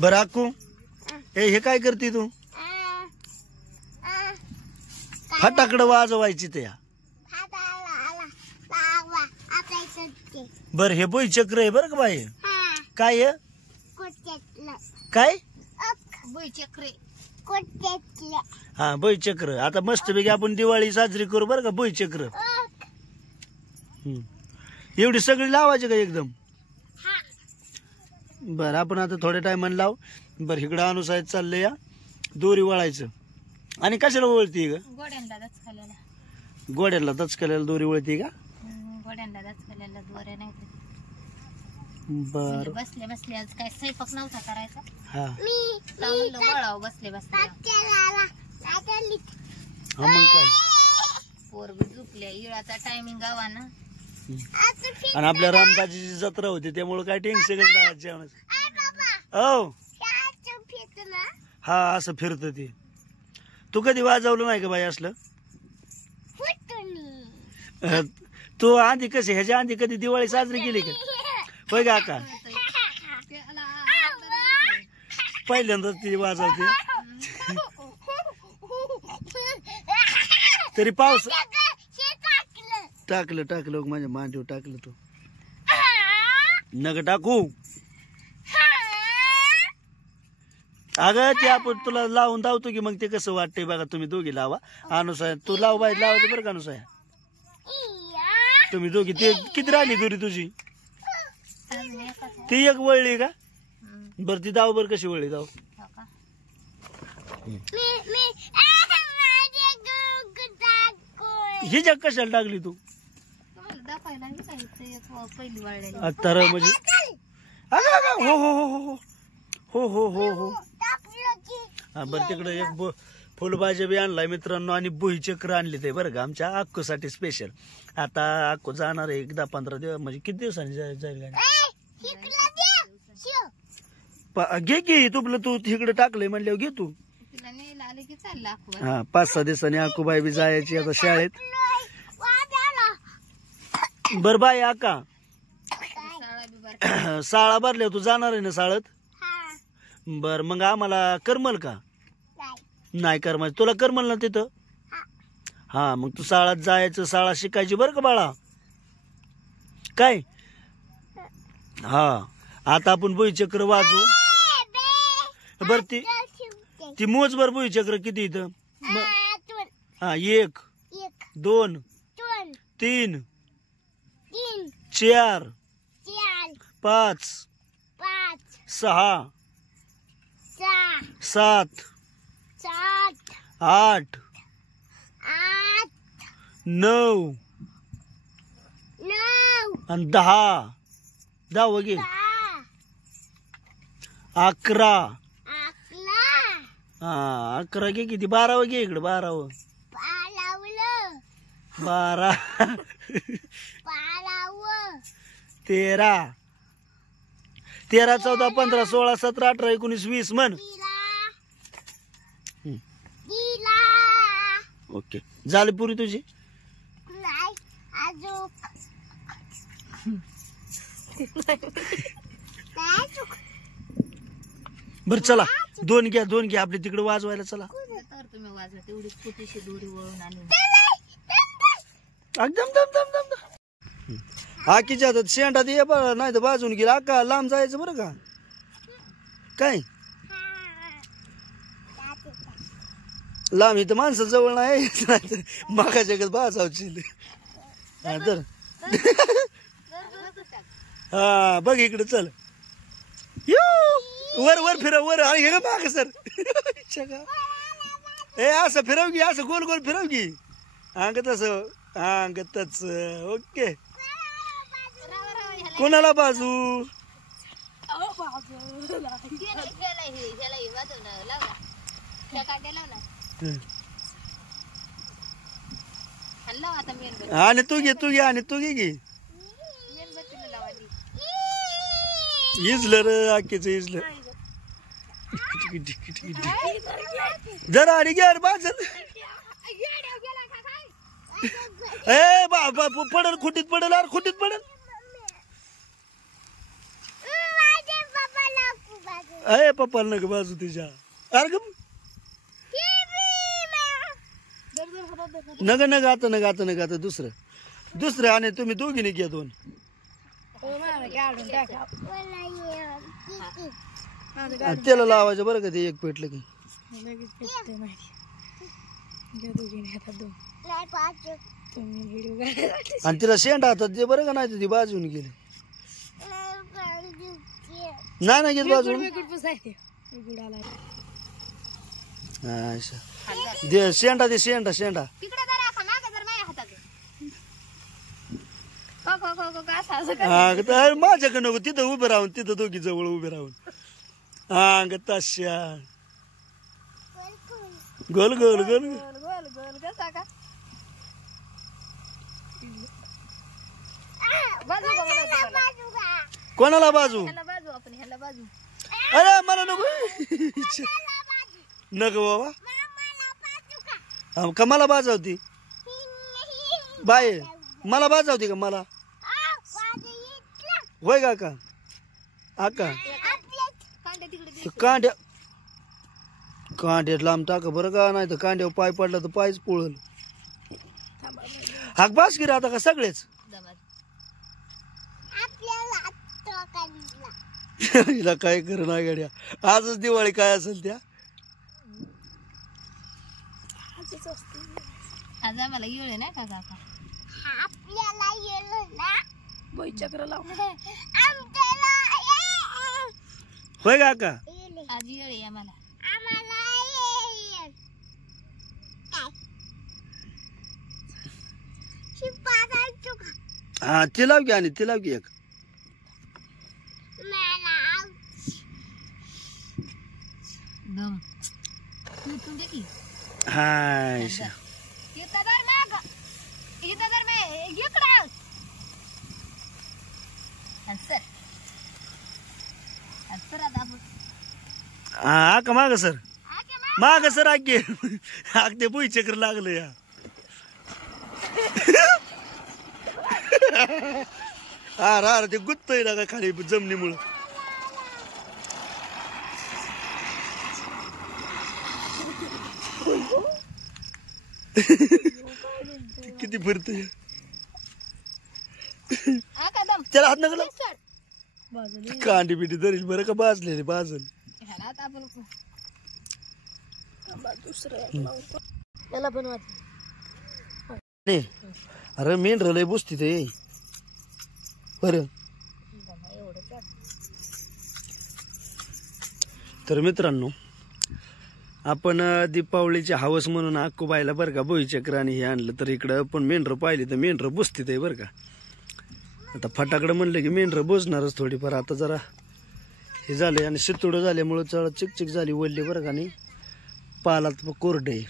बरं अक्कू, हे काय करते तू? फटाकडं वाजवायची ते. बर हे बोई चक्र आहे बरं का बाई. काय काय हा बोई चक्र. आता मस्तपैकी आपण दिवाळी साजरी करू बरं का. बोई चक्र एवढी सगळी लावायची का एकदम? बर आपण आता थोड्या टायमाने लाव. बर इकडं अनुसार चाललंय या दोरी वळायचं. आणि कशाला वळती ग? गोड्याला दचकल्याला दोरी वळती का? बर बसले बसले आज काय स्वयंपाक नव्हता करायचा. हा वळाव बसले बसले मग काय पोरग झुकले. इळाचा टायमिंग गावा ना. आणि आपल्या रामदाजीची जत्रा होती त्यामुळे काय टेन्शन नाही जेवणाचं. हो हा असं फिरत ते. तू कधी वाजवलं नाही का बाई असलं? तू आधी कसे ह्याच्या आधी कधी दिवाळी साजरी केली का? होय का का पहिल्यांदाच ती वाजवते. तरी पाऊस टाकलं टाकलं माझ्या मांडीवर टाकलं. तू नग टाकू. अगं ते आपण तुला लावून धावतो की मग ते कसं वाटतंय बघा. तुम्ही दोघी लावा. अनुसाय तू लाव बाई लावायचं बरं का अनुसाय. तुम्ही दोघी ते किती राहिली दोरी तुझी? ती एक वळली का? बर ती दाव बर कशी वळली दाव. ही जग कशाला टाकली तू? तर म्हणजे हो हो हो हो हो हो हो हो बर तिकडे एक फुलभाज्या बी आणलाय मित्रांनो. आणि बोई चक्र आणले ते बरं का आमच्या अक्कूसाठी स्पेशल. आता अक्कू जाणार आहे 10-15 दिवस. म्हणजे किती दिवसांनी जाईल गाडी? घे की तुपलं. तू तिकडे टाकलंय म्हणल्यावर घे तू. हा 5-6 दिवसांनी अक्कूबाई बी जायची आता शाळेत. बर बाय आका शाळा भरल्या तू जाणार आहे ना शाळेत? बर मग आम्हाला करमल का? नाही करमल. तुला करमल ना तिथं? हा मग तू शाळेत जायचं. शाळा शिकायची बरं का बाळा. काय हा आता आपण भुईचक्र वाजू. बर ती मोज बर भुईचक्र किती इथं? हा 1 2 3 4 5 6 7 8 9 आणि 10 वगे 11 हा 11 घे किती? 12 वगे इकडे 12 12 13 14 15 16 17 18 19 20 म्हण. ओके झाली पुरी तुझी? बर चला 2 घ्या आपली तिकडे वाजवायला. चला तुम्ही वाजवा तेवढी छोटीशी दोरी वळून आणून एकदम आकीच्या हातात शेंडा दे बरं. नाही तर बाजून गेला का लांब जायचं बरं का. काय लांब इथं माणसं जवळ नाही मागाच्या बाजावची. तर हा बघ इकडे चल. वर फिरव वर. आणि हे माग सर असं फिरव की. असं गोल गोल फिरव की. अंगतच अंगतच. ओके कोणाला बाजू? आणि तू घे आणि तू घे की. इजलं रे आकीच इजलं. जरा आणि घ्या बाजल. ए बाबा पडल खुटीत पडल. अरे खुटीत पडल. अरे पप्पा नग बाजू तिच्या अरे ग नग नग आता दुसरं आणि तुम्ही दोघीने घ्या 2. त्याला लावायचं बरं का ते एक पेटलं की आणि तिला शेंड हातात ते बरं का नाही ती बाजून गेली नाही घेत बाजून दे शेंडा दे शेंडा माझ्याकडे नको तिथं उभे राहून तिथं दोघी जवळ उभे राहून अंग तशा गोल गोल गोल कोणाला बाजू अरे मला नको नको बाबा का मला बाजावती बाय मला बाजावती का मला होय का आका कांड्यात लांब टाका बरं का नाही तर कांड्यावर पाय पडला तर पायच पोळल हाक बास की आता का सगळेच हिला काय कर ना गाड्या आजच दिवाळी काय असेल त्या आज आम्हाला येळ नाही का काका चक्र लाव होय का का आज येळ आहे आम्हाला हा ती लाव की आणि ती लाव की एक दम तू दे की हाय हा का माग सर आगे आग ते पुई चक्र लागलं या हा ते गुत्तय ना का खाली जमिनीमुळं किती फिरतोय त्याला हात नका कांडी बिडी धरील बरं का बाजलेली बाजल अरे मेन रलय बसती ते बर तर मित्रांनो आपण दीपावलीची हवस म्हणून अक्कूबाईला बरं का बोईचक्र आणि हे आणलं तर इकडं पण मेंढरं पाहिली तर मेंढरं बुसतीत आहे बरं का आता फटाकडं म्हणलं की मेंढरं बुजणारच थोडीफार आता जरा हे झाले आणि शितुडं झाल्यामुळं चढ चिकचिक झाली वल्ली बरं का आणि पालात कोरडे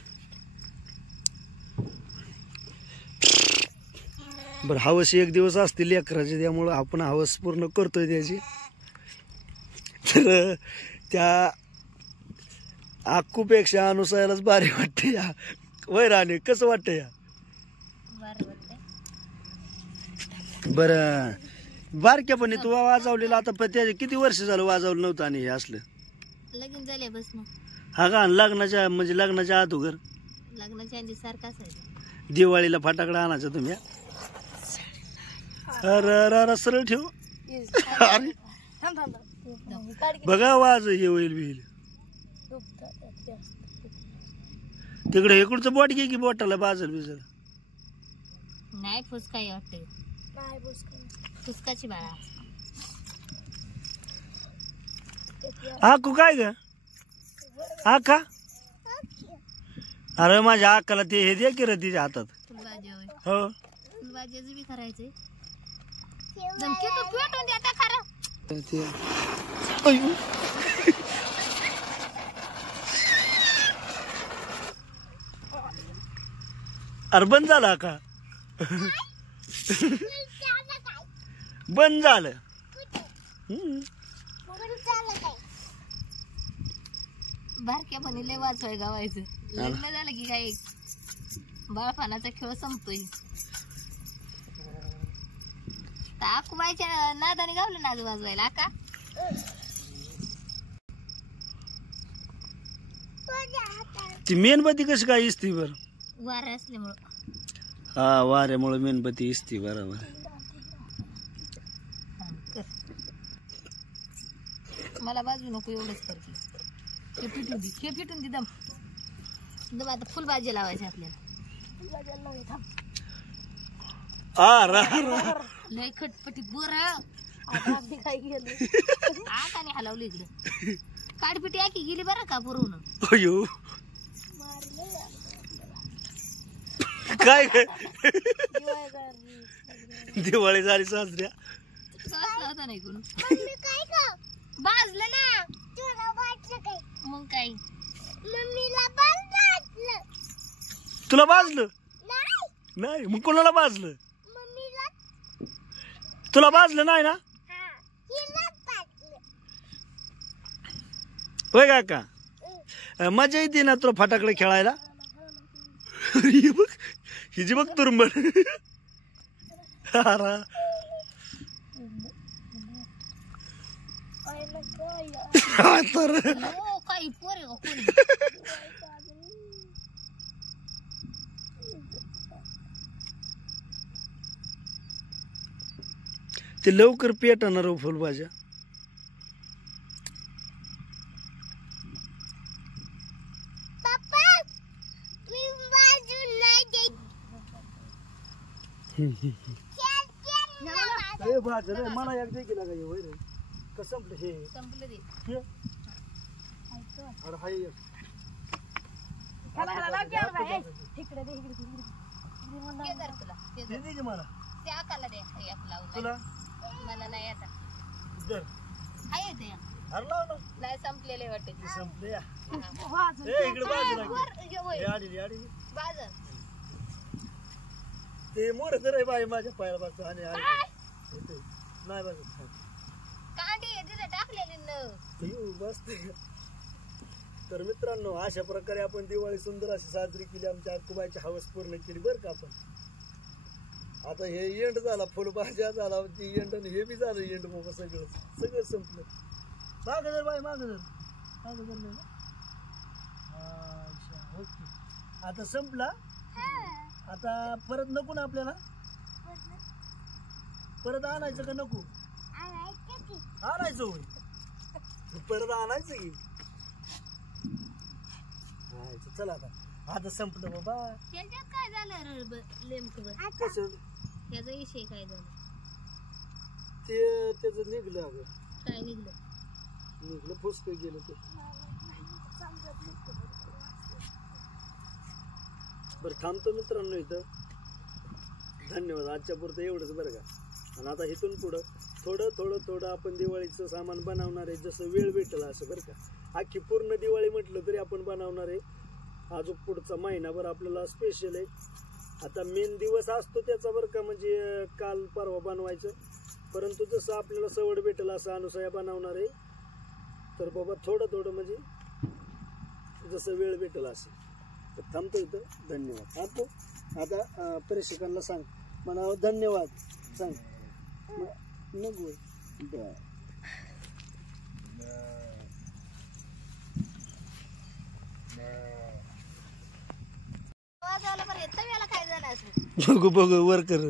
बरं हवस एक दिवस असते लेकराची त्यामुळं आपण हवस पूर्ण करतोय त्याची तर त्या अक्कूपेक्षा अनुसायलाच भारी वाटते या वैराने कसं वाटतं या बरं बारक्या पण तू वाजवलेला आता त्याचे किती वर्ष झालं वाजवलं नव्हतं आणि हे असलं लगीन झाले बस मग हा का लग्नाच्या म्हणजे लग्नाच्या अगोदर लग्नाच्या आधी सारखाच आहे दिवाळीला फटाकडा आणायचा तुम्ही अरे सरळ ठेव अरे बघा वाज हे होईल बिल तिकडे इकडचं बोट घे की बोटाला बाजल बिजल नाही फुसका वाटते फुसकाची बाळा आकू काय ग आका अरे माझ्या आकाला ते हे द्या की रे तिच्या हातात हो फुलबाजीचं बी करायचंय जमके तू पेटून दे आता खरं ते अय्यो. अरे बंद झाला का बंद झालं बारक्या पण लय वाचवाय गावायचं लग्न झालं की काय बाळपणाचा खेळ संपतोय अक्कूबाईच्या नादाने गावलं नाच वाजवायला का ती मेणबत्ती कशी काय इसती बर? वारा असल्यामुळं. हा, वाऱ्यामुळे मेणबत्ती इसती, बरोबर. कर. मला बाजू नको एवढंच कर की. हे फिटून दे दम. आता फुल भाजी लावायची आपल्याला. लय खटपटी बोर आताने हलवलं इकडे. काडपिटी आखी गेली बरं का पुरवून. अयो काय दिवाळी झाली साजऱ्या. होता नाही कोण बाजलं ना. मग काय तुला बाजलं नाही? मग कोणाला बाजलं? तुला बाजलं नाही ना? होय काका, मजा येते ना तुला फटाकडे खेळायला? ही बघ, हिची बघ तुरंबड. तर काही पोरे कोणी. ते लवकर पेटणार हो फुलभाज्या. मला एक दे केला का संपलं हे? संपलं दे. अरे हाय घे जरा तुला. घे जरा. दे की मला. ते आकाला दे. हे आप लावून. तुला मला नाही आता. दर. हाय येते. अरे लाव ना. नाही संपलेले वाटते. संपले या. ए इकडे बाजूला घे. आडी आडी बाजन. ते मोर तर बाई माझ्या पायाला बसतो आणि नाही बस कांडी तिथे टाकलेली न. बस. तर मित्रांनो, अशा प्रकारे आपण दिवाळी सुंदर अशी साजरी केली. आमच्या अक्कूबाईची हवस पूर्ण केली बरं का आपण. आता हे एंड झाला, फुलभाज्या झाला, ती एंड आणि हे बी झालं एंड. बाबा सगळं संपलं. माग जर बाई माग जर नाही. अच्छा ओके. आता संपला. आता परत नको ना आपल्याला? परत आणायचं का नको? आणायचं होय. परत आणायचं की. चला आता संपलं बाबा. त्याच्यात काय झालं नेमकं? कसं त्याचा विषय काय झाला? ते त्याचं निघलं. अगं काय निघलं? फुसकं गेलं ते. बरं थांबतो मित्रांनो इथं. धन्यवाद. आजच्या पुरतं एवढंच बरं का. आणि आता इथून पुढं थोडं आपण दिवाळीचं सामान बनवणार आहे. जसं वेळ भेटला असं बरं का. अख्खी पूर्ण दिवाळी म्हटलं तरी आपण बनवणार आहे. अजून पुढचा महिनाभर आपल्याला स्पेशल आहे. आता मेन दिवस असतो त्याचा बरं का, म्हणजे काल परवा बनवायचं. परंतु जसं आपल्याला सवड भेटेल असं अनुसया बनवणार आहे. तर बाबा थोडं म्हणजे जसं वेळ भेटेल असं. तर थांबतो इथं. धन्यवाद. आता प्रेक्षकांना सांग म्हणा धन्यवाद. सांग नको. बघू वर कर.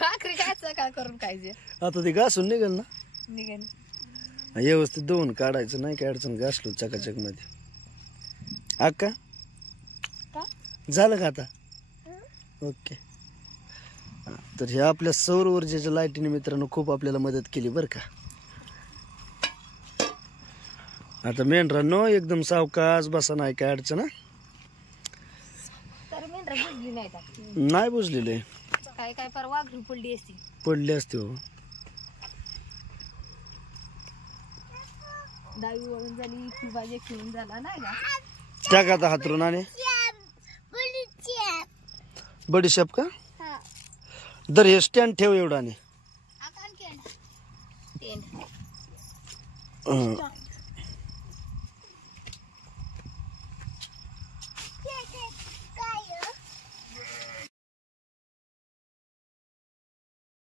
भाकरी काय करून खायचे? आता ते घासून निघेल ना. निघेल व्यवस्थित धुवून काढायचं. नाही काय अडचण. घासलो चकाचक मध्ये. अक्का झालं का आता? ओके. तर हे आपल्या सौर ऊर्जेच्या लाईटीने मित्रांनो खूप आपल्याला मदत केली बरं का. आता मेंढरांनो एकदम सावकाश बसा. नाही काय अडचण. नाही बुजलेले. काय काय परवा पडली असती. पडली असते हो. डावी वळून झाली. फुलभाजी खेळून झाला नाही का. टाक आता हातरून. आणि बडीशेप का? दर हे स्टँड ठेव एवढा. आणि